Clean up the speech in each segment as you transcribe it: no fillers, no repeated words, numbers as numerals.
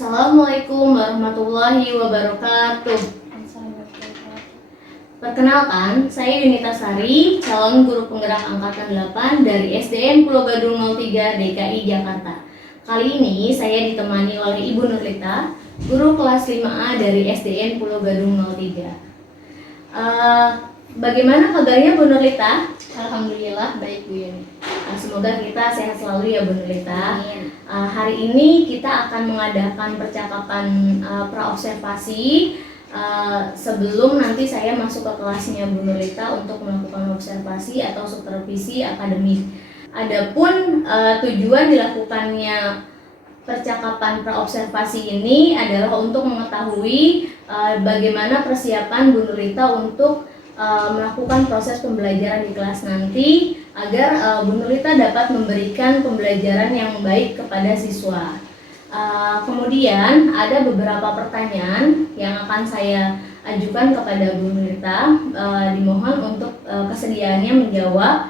Assalamualaikum warahmatullahi wabarakatuh. Perkenalkan, saya Yunita Sari, calon guru penggerak angkatan 8 dari SDN Pulau Gadung 03 DKI Jakarta. Kali ini saya ditemani oleh Ibu Nurlita, guru kelas 5A dari SDN Pulau Gadung 03. Bagaimana kabarnya Bu Nurlita? Alhamdulillah baik Bu Yuni. Semoga kita sehat selalu ya Bu Nurlita. Hari ini kita akan mengadakan percakapan praobservasi sebelum nanti saya masuk ke kelasnya Bu Nurlita untuk melakukan observasi atau supervisi akademik. Adapun tujuan dilakukannya percakapan praobservasi ini adalah untuk mengetahui bagaimana persiapan Bu Nurlita untuk melakukan proses pembelajaran di kelas nanti agar Bu Nurlita dapat memberikan pembelajaran yang baik kepada siswa. Kemudian ada beberapa pertanyaan yang akan saya ajukan kepada Bu Nurlita. Dimohon untuk kesediaannya menjawab.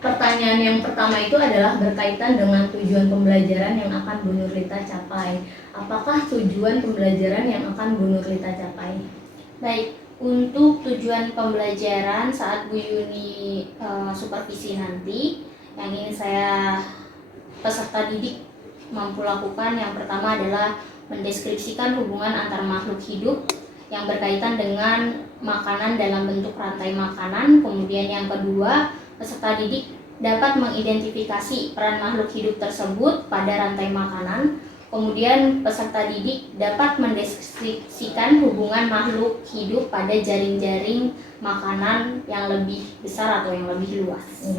Pertanyaan yang pertama itu adalah berkaitan dengan tujuan pembelajaran yang akan Bu Nurlita capai. Apakah tujuan pembelajaran yang akan Bu Nurlita capai? Baik, untuk tujuan pembelajaran saat Bu Yuni supervisi nanti, yang ingin saya peserta didik mampu lakukan, yang pertama adalah mendeskripsikan hubungan antar makhluk hidup yang berkaitan dengan makanan dalam bentuk rantai makanan. Kemudian yang kedua, peserta didik dapat mengidentifikasi peran makhluk hidup tersebut pada rantai makanan. Kemudian peserta didik dapat mendeskripsikan hubungan makhluk hidup pada jaring-jaring makanan yang lebih besar atau yang lebih luas.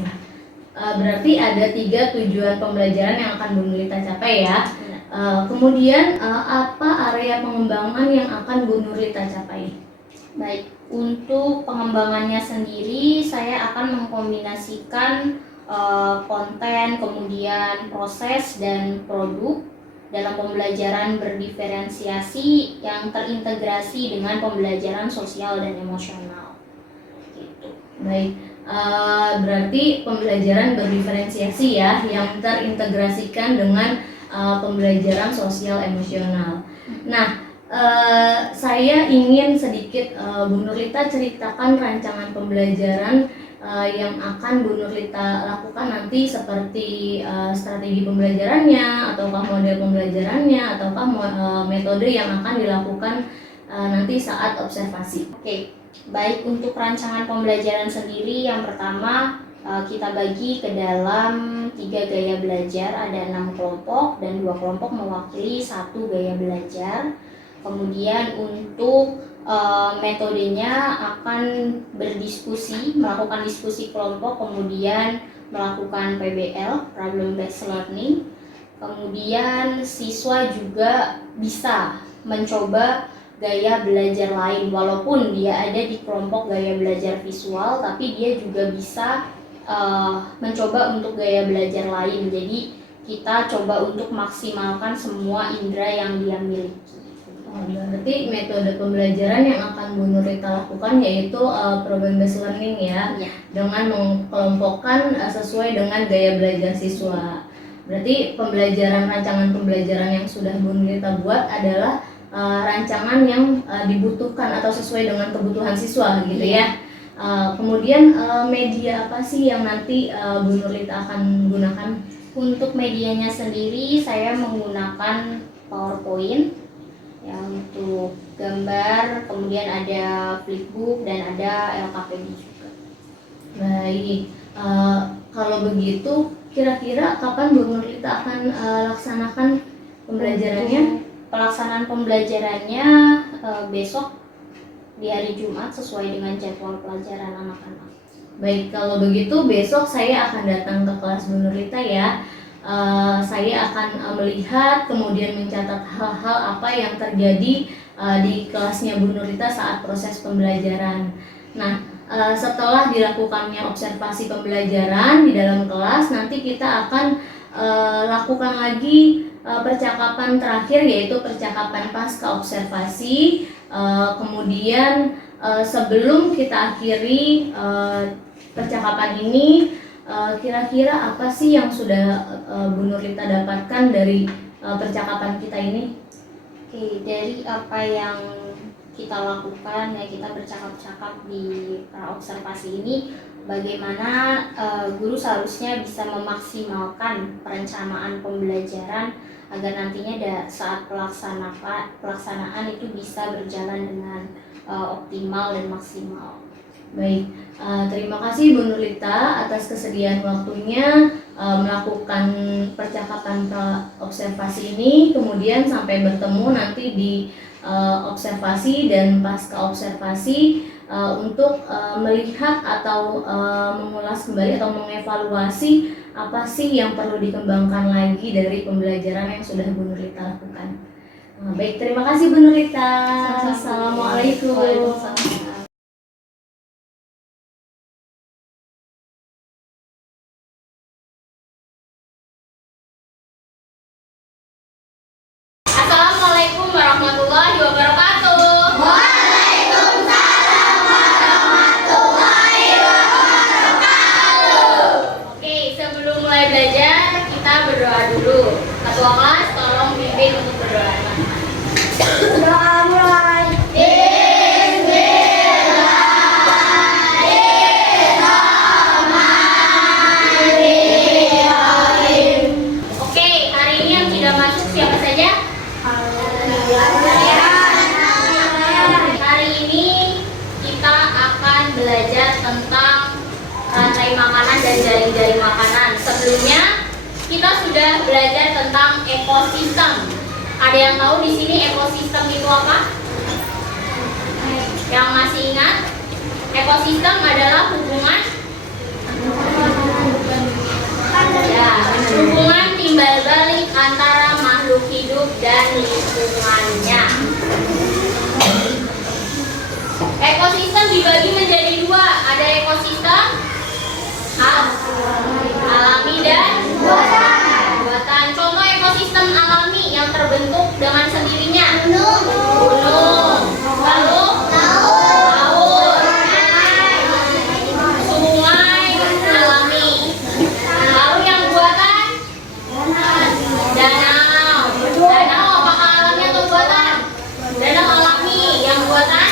Berarti ada 3 tujuan pembelajaran yang akan Bu Nurlita capai ya. Kemudian apa area pengembangan yang akan Bu Nurlita capai? Baik, untuk pengembangannya sendiri saya akan mengkombinasikan konten, kemudian proses dan produk dalam pembelajaran berdiferensiasi yang terintegrasi dengan pembelajaran sosial dan emosional. Gitu. Baik, berarti pembelajaran berdiferensiasi ya, yang terintegrasikan dengan pembelajaran sosial emosional. Nah, saya ingin sedikit Bu Nurlita ceritakan rancangan pembelajaran yang akan Bu Nurlita lakukan nanti, seperti strategi pembelajarannya, ataukah model pembelajarannya, ataukah metode yang akan dilakukan nanti saat observasi. Oke, baik, untuk rancangan pembelajaran sendiri, yang pertama kita bagi ke dalam 3 gaya belajar, ada 6 kelompok dan 2 kelompok mewakili 1 gaya belajar. Kemudian untuk metodenya akan berdiskusi, melakukan diskusi kelompok, kemudian melakukan PBL, Problem Based Learning. Kemudian siswa juga bisa mencoba gaya belajar lain, walaupun dia ada di kelompok gaya belajar visual, tapi dia juga bisa mencoba untuk gaya belajar lain. Jadi kita coba untuk maksimalkan semua indera yang dia miliki. Berarti metode pembelajaran yang akan Bu Nurlita lakukan yaitu problem based learning ya, dengan mengelompokkan sesuai dengan gaya belajar siswa. Berarti rancangan pembelajaran yang sudah Bu Nurlita buat adalah rancangan yang dibutuhkan atau sesuai dengan kebutuhan siswa gitu ya. Kemudian media apa sih yang nanti Bu Nurlita akan gunakan? Untuk medianya sendiri saya menggunakan PowerPoint ya, untuk gambar, kemudian ada flipbook dan ada LKPD juga. Baik, kalau begitu kira-kira kapan Bu Nurlita akan laksanakan pembelajarannya? Pelaksanaan pembelajarannya besok di hari Jumat sesuai dengan jadwal pelajaran anak-anak. Baik, kalau begitu besok saya akan datang ke kelas Bu Nurlita ya. Saya akan melihat kemudian mencatat hal-hal apa yang terjadi di kelasnya Bu Nurlita saat proses pembelajaran. Nah, setelah dilakukannya observasi pembelajaran di dalam kelas, nanti kita akan lakukan lagi percakapan terakhir, yaitu percakapan pasca observasi. Kemudian sebelum kita akhiri percakapan ini, kira-kira apa sih yang sudah Bu Nurlita dapatkan dari percakapan kita ini? Oke, dari apa yang kita lakukan ya, kita bercakap-cakap di praobservasi ini, bagaimana guru seharusnya bisa memaksimalkan perencanaan pembelajaran agar nantinya saat pelaksanaan itu bisa berjalan dengan optimal dan maksimal. Baik, terima kasih Bu Nurlita atas kesediaan waktunya melakukan percakapan observasi ini, kemudian sampai bertemu nanti di observasi dan pasca observasi untuk melihat atau mengulas kembali atau mengevaluasi apa sih yang perlu dikembangkan lagi dari pembelajaran yang sudah Bu Nurlita lakukan. Baik, terima kasih Bu Nurlita. Assalamualaikum. Waalaikumsalam. Assalamualaikum warahmatullahi wabarakatuh. Waalaikumsalam warahmatullahi wabarakatuh. Oke, sebelum mulai belajar kita berdoa dulu. Ketua kelas tolong pimpin untuk berdoa. Doa mulai. Oke, hari ini yang tidak masuk siapa saja? Hari ini kita akan belajar tentang rantai makanan dan jaring-jaring makanan. Sebelumnya kita sudah belajar tentang ekosistem. Ada yang tahu di sini ekosistem itu apa? Yang masih ingat? Ekosistem adalah hubungan timbal balik antara makhluk hidup dan lingkungannya. Ekosistem dibagi menjadi dua, ada ekosistem alami dan buatan. Contoh ekosistem alami yang terbentuk dengan sendirinya: gunung, lalu laut, sungai alami. Lalu yang buatan danau. Danau apakah alami atau buatan? Danau alami. Yang buatan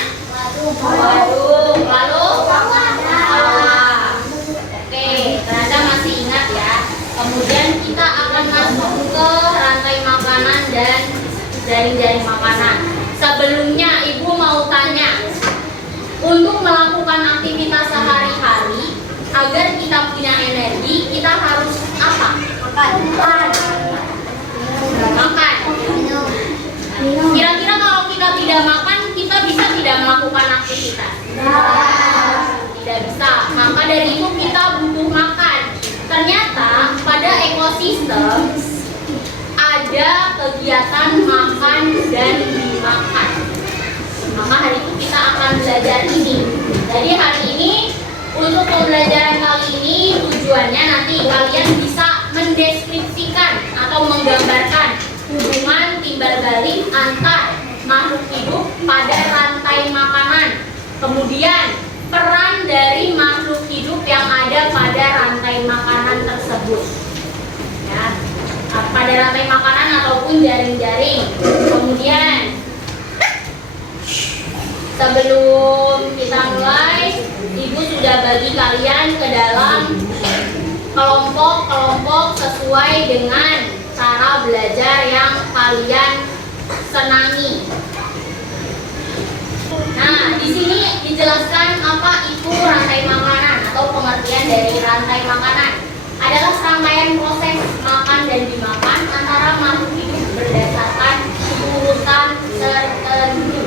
waduk. Lalu oke, ternyata masih ingat ya. Kemudian kita akan masuk ke rantai makanan dan jaring-jaring makanan. Sebelumnya ibu mau tanya, untuk melakukan aktivitas sehari-hari agar kita punya energi, kita harus apa? Makan. Kira-kira kalau kita tidak makan, kita bisa tidak melakukan aktivitas? Tidak bisa. Maka dari itu kita butuh makan. Ternyata pada ekosistem ada kegiatan makan dan dimakan. Maka hari itu kita akan belajar ini. Jadi hari ini untuk pembelajaran kali ini tujuannya nanti kalian bisa mendeskripsikan atau menggambarkan hubungan timbal balik antar makhluk hidup pada rantai makanan. Kemudian peran dari makhluk hidup yang ada pada rantai makanan tersebut. Ya, pada rantai makanan ataupun jaring-jaring. Kemudian sebelum kita mulai, ibu sudah bagi kalian ke dalam kelompok-kelompok sesuai dengan cara belajar yang kalian senangi. Nah, di sini dijelaskan apa itu rantai makanan atau pengertian dari rantai makanan. Adalah serangkaian proses makan dan dimakan antara makhluk hidup berdasarkan urutan tertentu.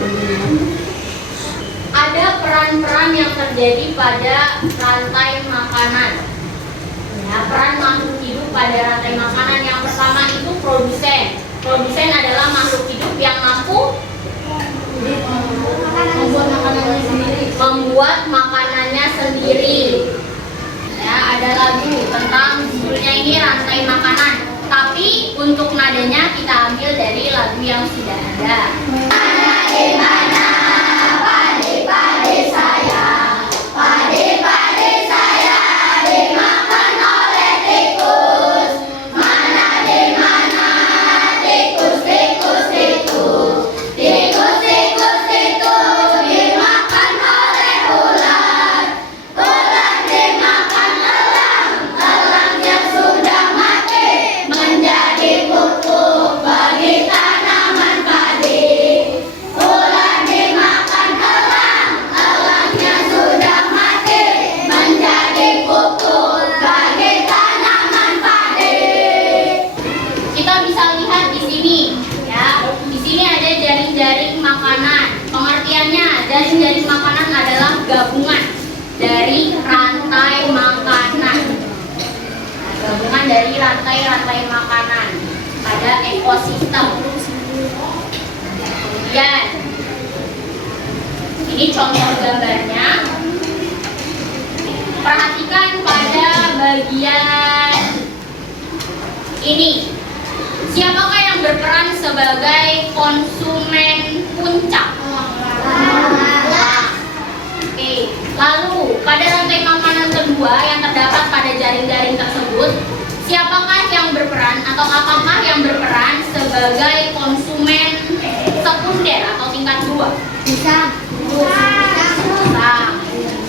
Ada peran-peran yang terjadi pada rantai makanan. Ya, peran makhluk hidup pada rantai makanan yang pertama itu produsen. Produsen adalah makhluk hidup yang mampu membuat makanannya sendiri. Ya, ada lagu tentang judulnya ini rantai makanan. Tapi untuk nadanya kita ambil dari lagu yang sudah ada. Padi-padi saya, padi-padi saya dimakan oleh tikus. Mana di mana tikus? dari rantai-rantai makanan pada ekosistem. Kemudian, ini contoh gambarnya. Perhatikan pada bagian ini. Siapakah yang berperan sebagai konsumen puncak? Oke. Lalu, pada rantai makanan kedua yang terdapat pada jaring-jaring tersebut, siapakah yang berperan atau apakah yang berperan sebagai konsumen sekunder atau tingkat 2? Bisa.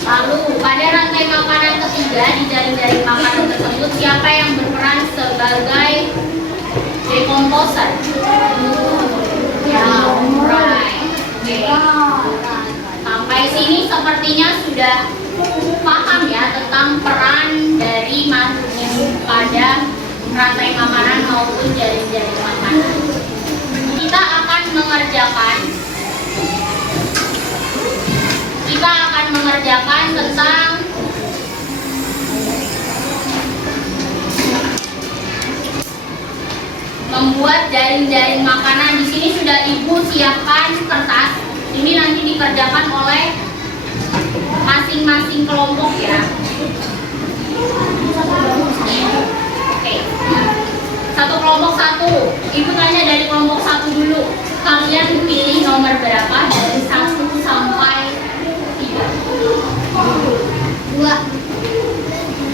Lalu, pada rantai makanan ketiga di jaring-jaring makanan tersebut, siapa yang berperan sebagai dekomposer? Ya, right. Oke. Sampai sini sepertinya sudah paham ya tentang peran dari makhluk pada rantai makanan maupun jaring-jaring makanan. Kita akan mengerjakan tentang membuat jaring-jaring makanan. Di sini sudah Ibu siapkan kertas. Ini nanti dikerjakan oleh masing-masing kelompok ya. Oke. Satu kelompok satu. Ibu tanya dari kelompok satu dulu. Kalian pilih nomor berapa dari 1 sampai 3? 2.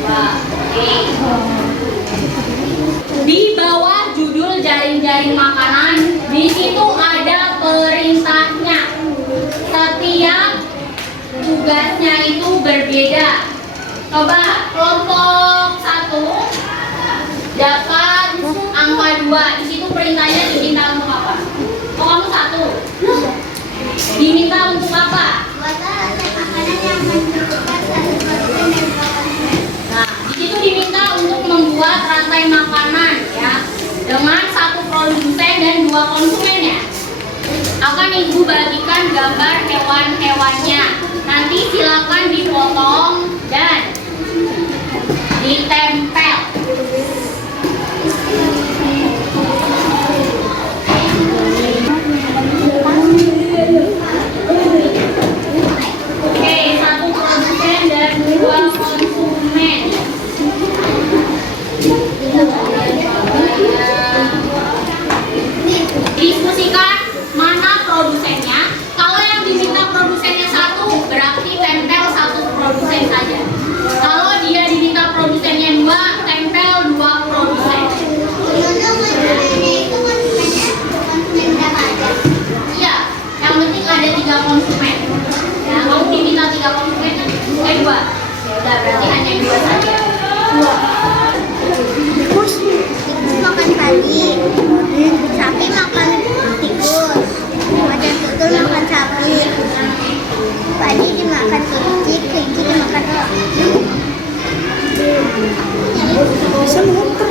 Oke. Di bawah judul jaring-jaring makanan, di situ ada perintahnya. Setiap tugasnya itu berbeda. Coba kelompok 1 dapat angka 2. Di situ perintahnya diminta untuk apa? Oh, kamu 1. Diminta untuk apa? Nah, di situ diminta untuk membuat rantai makanan ya, dengan 1 produsen dan 2 konsumennya. Akan Ibu bagikan gambar hewan-hewannya. Nanti silakan dipotong dan ditempel. Oke, 1 produsen dan 2 konsumen. Diskusikan mana produsennya. Kalau yang diminta produsennya 1, berarti tempel 1 produsen saja. Kalau dia diminta produsennya 2, tempel 2 produsen. Iya, yang penting ada 3 konsumen. Ya, kamu diminta 3 konsumen kan? 2. Ya udah, berarti hanya 2 saja. 2. Makan padi, sapi makan tikus, macan tutul makan sapi, padi dimakan kelinci, kelinci dimakan orang. Bisa muter.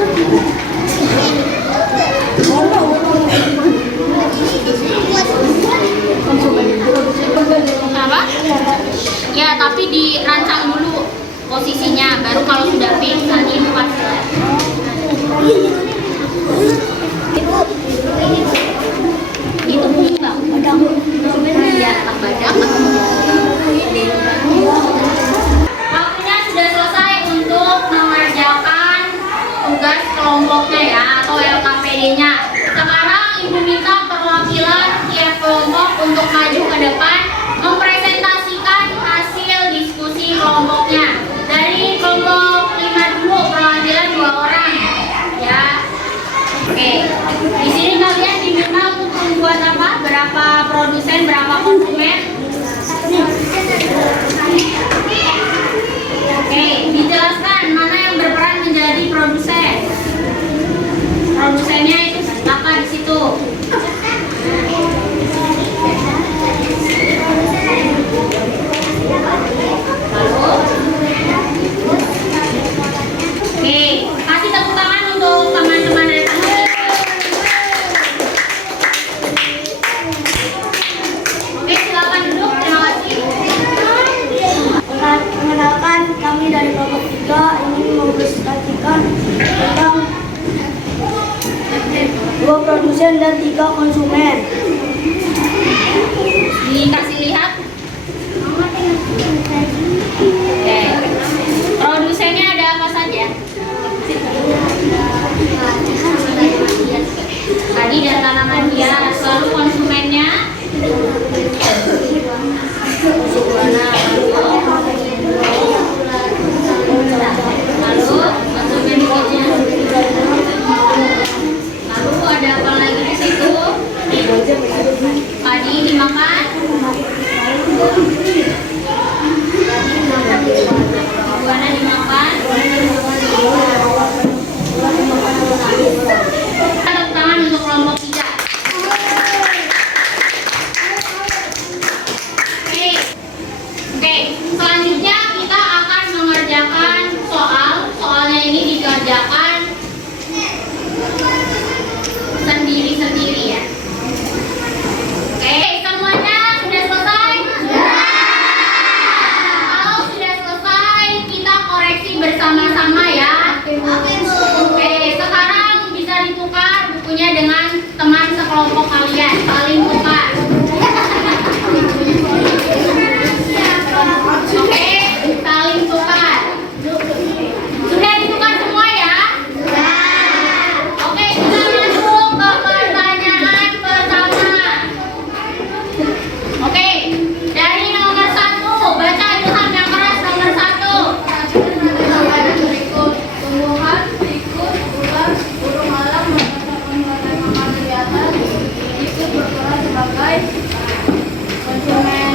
Apa? Ya, tapi dirancang dulu posisinya, baru kalau sudah fix nanti buat. Ibu, Itu pumbang, badang. Ya, tak badang. Waktunya sudah selesai untuk mengerjakan tugas kelompoknya ya, atau LKPD-nya. Sekarang Ibu minta perwakilan tiap kelompok untuk maju ke depan mempresentasikan hasil diskusi kelompoknya. Dari kelompok 5 dulu, perwakilan 2 orang ya. Oke, di sini kalian diminta untuk membuat apa? Berapa produsen, berapa konsumen? Oke, dijelaskan mana yang berperan menjadi produsen. Produsennya itu apa di situ? Lalu, oke, kasih tepuk tangan untuk teman-teman dari sana. Oke, silakan duduk. Terima kasih. 2 produsen dan 3 konsumen. Dikasih lihat. Oke. Produsennya ada apa saja? Tadi dan tanaman hias. Lalu konsumennya? Lalu konsumen berikutnya. Lalu ada apa lagi di situ? Padi dimakan. Buahnya dimakan. Tepuk tangan untuk kelompok 3. Oke, selanjutnya kita akan mengerjakan soalnya ini dikerjakan sendiri-sendiri ya. Oke, semuanya sudah selesai? Kalau sudah selesai, kita koreksi bersama-sama ya. Oke, sekarang bisa ditukar bukunya dengan teman sekelompok kalian, saling tukar. Oke, saling tukar. Sudah ditukar semua ya? Oke, kita masuk ke pertanyaan pertama. Oke, dari nomor 1, baca Ilham yang keras nomor 1. Berikut tumbuhan, berikut ular, burung malang, mengatakan makanan di atas, ikut berperan sebagai konsumen.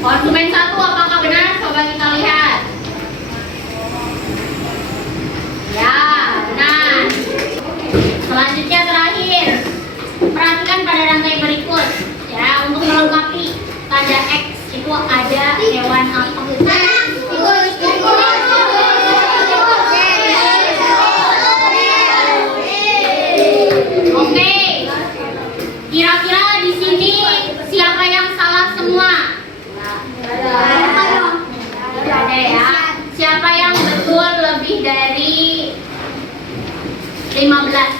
Konsumen 1 apakah benar? Coba kita lihat. Ya, benar. Selanjutnya terakhir. Perhatikan pada rantai berikut. Ya, untuk melengkapi tanda X itu ada hewan apa? Oke. Kira-kira di sini siapa yang salah semua? Ada ya. Siapa yang betul lebih dari 15?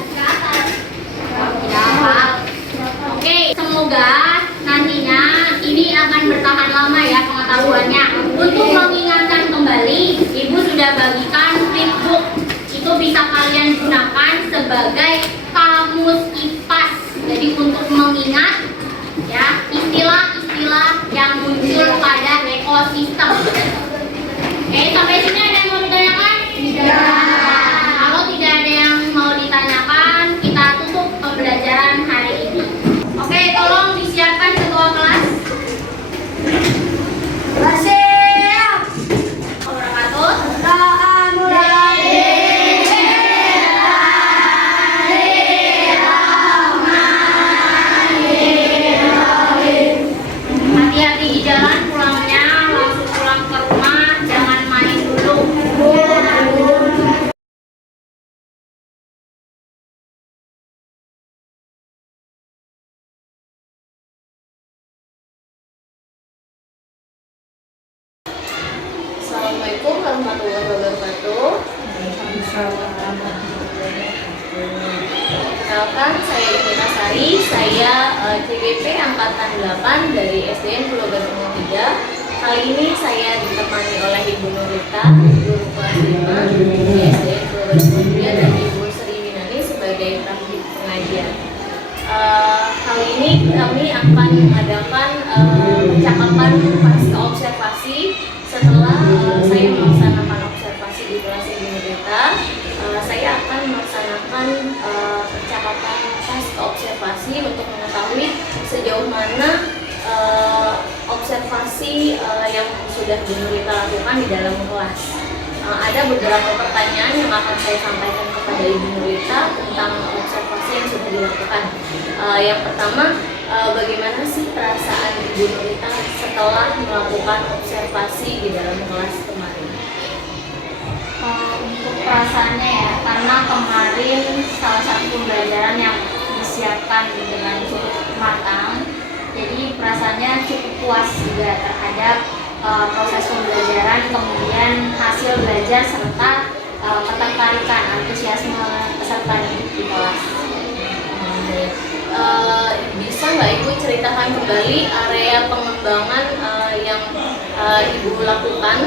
Tidak hafal. Oke, semoga nantinya ini akan bertahan lama ya pengetahuannya. Untuk mengingatkan kembali, Ibu sudah bagikan flipbook. Itu bisa kalian gunakan sebagai kamus IPAS. Jadi untuk mengingat ya istilah-istilah yang muncul pada ekosistem. Oke, sampai sini ada yang mau ditanyakan? Tidak. Kalau tidak ada yang mau ditanyakan, kita tutup pembelajaran hari ini. Oke, tolong disiapkan ketua kelas. Siap. Wabarakatuh. Hati-hati di jalan pulangnya, langsung pulang ke rumah, jangan main dulu. Assalamualaikum warahmatullahi wabarakatuh. Perkenalkan, saya Yunita Sari, saya CGP Angkatan 8 dari SDN Pulau Gadung 3. Kali ini saya ditemani oleh Ibu Nurita, guru kelas 5 di SDN Pulau Gadung 3, dan Ibu Sri Winani sebagai praktik pengajian. Kali ini kami akan mengadakan percakapan pasca observasi. Setelah saya melaksanakan observasi di kelas Ibu Nurita, saya akan melaksanakan percakapan pasca observasi untuk mengetahui sejauh mana observasi yang sudah Bu Nurita lakukan di dalam kelas. Ada beberapa pertanyaan yang akan saya sampaikan kepada Ibu Nurita tentang observasi yang sudah dilakukan. Yang pertama, bagaimana sih perasaan Ibu Nurita setelah melakukan observasi di dalam kelas kemarin? Untuk perasaannya ya, karena kemarin salah satu pembelajaran yang disiapkan dengan cukup matang, jadi perasaannya cukup puas juga terhadap proses pembelajaran, kemudian hasil belajar serta ketertarikan antusiasme peserta di kelas. diceritakan kembali area pengembangan yang Ibu lakukan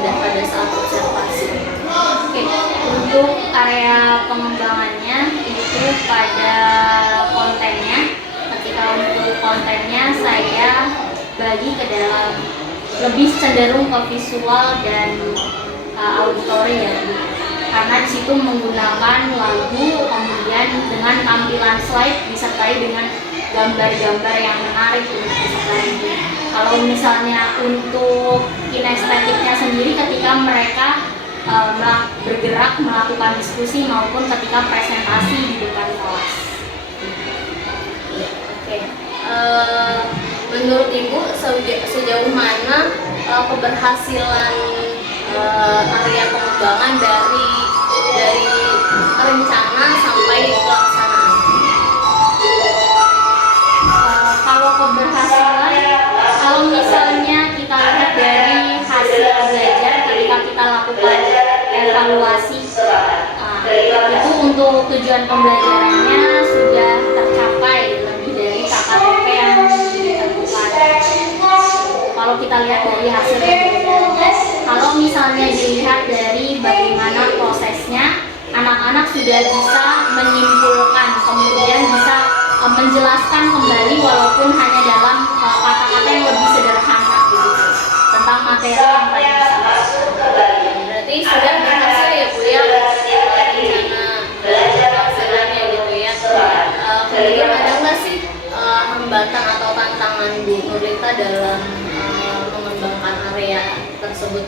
pada saat observasi. Oke, untuk area pengembangannya itu pada kontennya. Ketika untuk kontennya saya bagi ke dalam lebih cenderung ke visual dan auditory ya, karena di situ menggunakan lagu, kemudian dengan tampilan slide disertai dengan gambar-gambar yang menarik untuk disertai. Kalau misalnya untuk kinestetiknya sendiri ketika mereka bergerak melakukan diskusi maupun ketika presentasi di depan kelas. Oke. Menurut Ibu sejauh mana keberhasilan area pengembangan dari rencana sampai pelaksanaan? Kalau keberhasilan, kalau misalnya kita lihat dari hasil belajar ketika kita lakukan evaluasi, itu untuk tujuan pembelajarannya sudah tercapai lebih dari KKP yang ditentukan. Kalau kita lihat dari hasil pembelajarannya, kalau misalnya dilihat dari bagaimana prosesnya, anak-anak sudah bisa menyimpulkan, kemudian bisa menjelaskan kembali walaupun hanya dalam kata-kata yang lebih sederhana gitu tentang materi yang tadi disampaikan. Berarti sudah berhasil ya Bu ya rencana pelaksananya gitu ya. Kemudian ada nggak sih hambatan atau tantangan Bu Nurlita dalam mengembangkan area tersebut?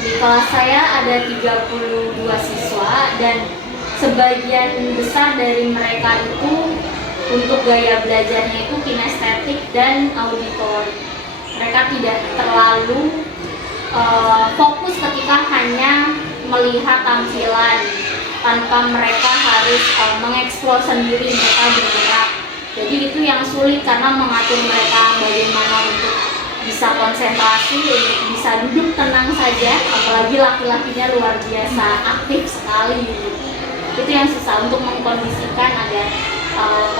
Di kelas saya ada 32 siswa dan sebagian besar dari mereka itu untuk gaya belajarnya itu kinestetik dan auditori. Mereka tidak terlalu fokus ketika hanya melihat tampilan tanpa mereka harus mengeksplor sendiri, mereka bergerak. Jadi itu yang sulit karena mengatur mereka bagaimana untuk bisa konsentrasi, untuk bisa duduk tenang saja, apalagi laki-lakinya luar biasa aktif sekali gitu. Itu yang susah untuk mengkondisikan agar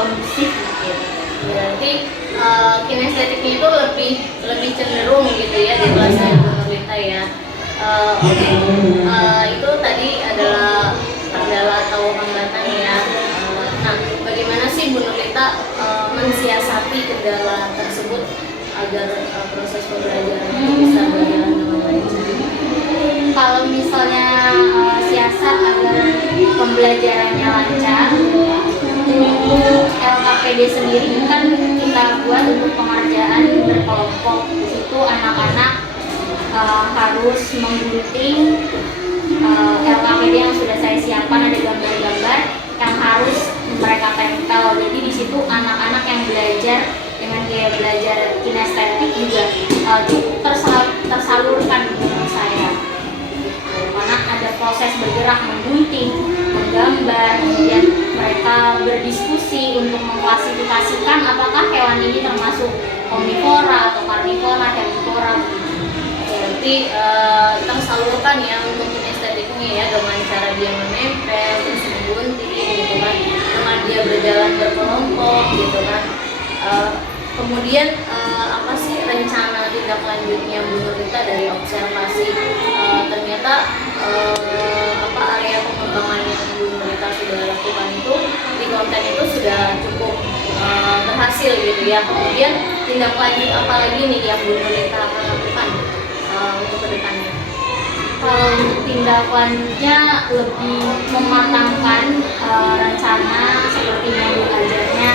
kondusif mungkin. Berarti kinestetiknya itu lebih cenderung gitu ya di kelasnya Bu Nurlita ya. Oke. Itu tadi adalah kendala atau hambatan ya. Nah, bagaimana sih Bu Nurlita mensiasati kendala tersebut agar proses pembelajaran itu bisa berjalan dengan lancar? Kalau misalnya siasat agar pembelajarannya lancar, untuk LKPD sendiri kan kita buat untuk pengerjaan berkelompok. Di situ anak-anak harus menggunting LKPD yang sudah saya siapkan, ada gambar-gambar yang harus mereka tempel. Jadi di situ anak-anak yang belajar dengan gaya belajar kinestetik juga cukup tersalurkan menurut saya. Karena ada proses bergerak, menggunting, menggambar, kemudian mereka berdiskusi untuk mengklasifikasikan apakah hewan ini termasuk omnivora atau karnivora, herbivora. Berarti tersalurkan ya untuk kinestetiknya ya, dengan cara dia menempel, terus menggunting gitu kan, dengan dia berjalan berkelompok gitu kan. Kemudian apa sih rencana tindak lanjutnya Bu Nurlita dari observasi? Ternyata area pengembangan yang Bu Nurlita sudah lakukan itu di konten itu sudah cukup berhasil gitu ya. Kemudian tindak lanjut apa lagi nih yang Bu Nurlita akan lakukan untuk kedepannya? Kalau untuk tindak lanjutnya lebih mematangkan rencana seperti modul ajarnya,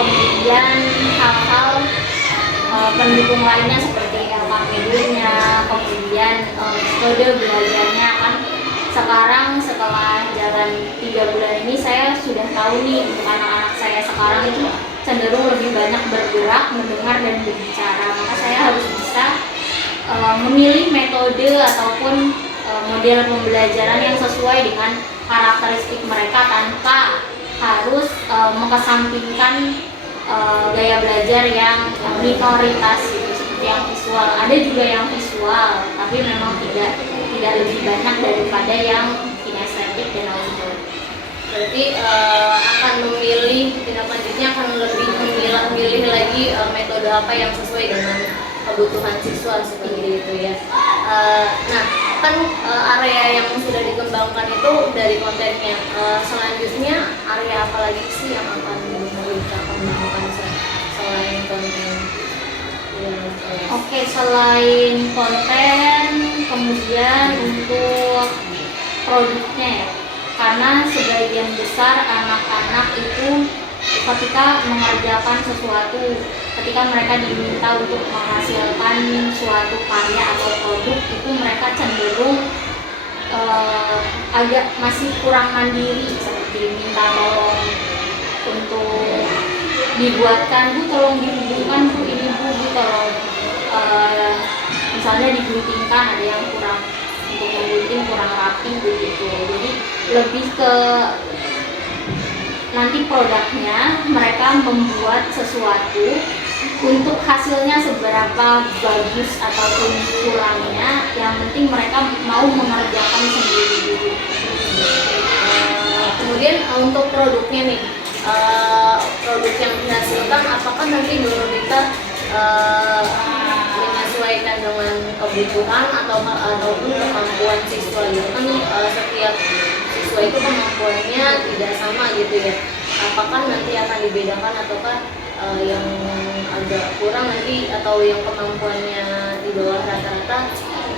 kemudian hal-hal pendukung lainnya seperti LKPD-nya, kemudian metode belajarnya kan. Sekarang setelah jalan 3 bulan ini saya sudah tahu nih untuk anak-anak saya sekarang itu cenderung lebih banyak bergerak, mendengar dan berbicara. Maka saya harus bisa memilih metode ataupun model pembelajaran yang sesuai dengan karakteristik mereka tanpa harus mengesampingkan gaya belajar yang minoritas gitu, seperti yang visual. Ada juga yang visual, tapi memang tidak lebih banyak daripada yang kinestetik dan audio. Berarti akan memilih tindak lanjutnya akan lebih memilih jadi metode apa yang sesuai dengan kebutuhan siswa seperti itu ya. Nah, kan area yang sudah dikembangkan itu dari kontennya. Selanjutnya area apa lagi sih yang akan kita kembangkan selain konten? Oke, selain konten, kemudian untuk produknya ya, karena sebagian besar anak-anak itu ketika mengerjakan sesuatu, ketika mereka diminta untuk menghasilkan suatu karya atau produk, itu mereka cenderung agak masih kurang mandiri, seperti minta tolong untuk dibuatkan, Bu tolong dihubungkan Bu, ini Bu tolong misalnya diguntingkan, ada yang kurang untuk menggunting kurang rapi begitu. Jadi lebih ke nanti produknya mereka membuat sesuatu untuk hasilnya seberapa bagus ataupun kurangnya, yang penting mereka mau mengerjakan sendiri dulu. Kemudian untuk produknya nih, produk yang dihasilkan apakah nanti dulu kita menyesuaikan dengan kebutuhan ataupun kemampuan siswa gitu kan. Setiap siswa itu kemampuannya tidak sama gitu ya. Apakah nanti akan dibedakan ataukah yang agak kurang nanti atau yang kemampuannya di bawah rata-rata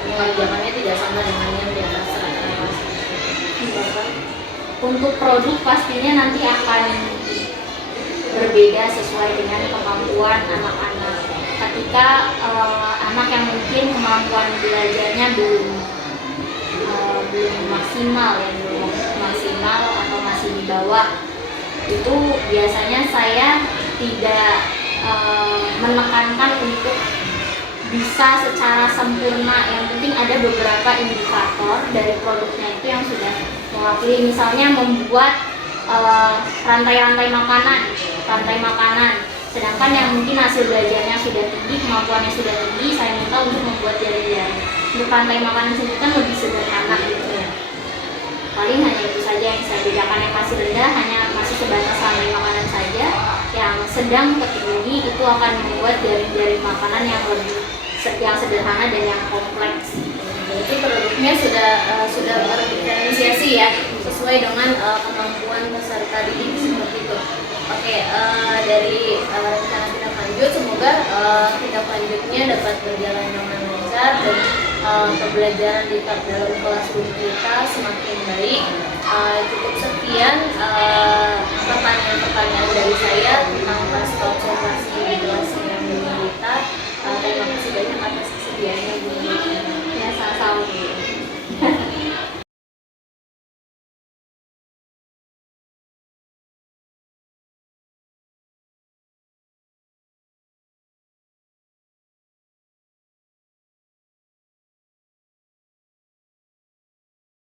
mengerjakannya tidak sama dengan yang di atas rata-rata? Untuk produk pastinya nanti akan berbeda sesuai dengan kemampuan anak-anak. Ketika anak yang mungkin kemampuan belajarnya belum maksimal ya, belum maksimal atau masih di bawah, itu biasanya saya tidak menekankan untuk bisa secara sempurna. Yang penting ada beberapa indikator dari produknya itu yang sudah mewakili, misalnya membuat rantai-rantai makanan, sedangkan yang mungkin hasil belajarnya sudah tinggi, kemampuannya sudah tinggi, saya minta untuk membuat jari-jari. Untuk rantai makanan sendiri kan lebih sederhana gitu ya, paling hanya itu saja yang saya bedakan. Yang masih rendah hanya masih sebatas rantai makanan saja, yang sedang ke tinggi itu akan membuat jari-jari makanan yang sederhana dan yang kompleks. Jadi produknya sudah terdiferensiasi ya, sesuai dengan kemampuan peserta didik seperti itu. Oke, dari rencana tindak lanjut, semoga tindak lanjutnya dapat berjalan dengan lancar dan pembelajaran di dalam kelas kita semakin baik. Cukup sekian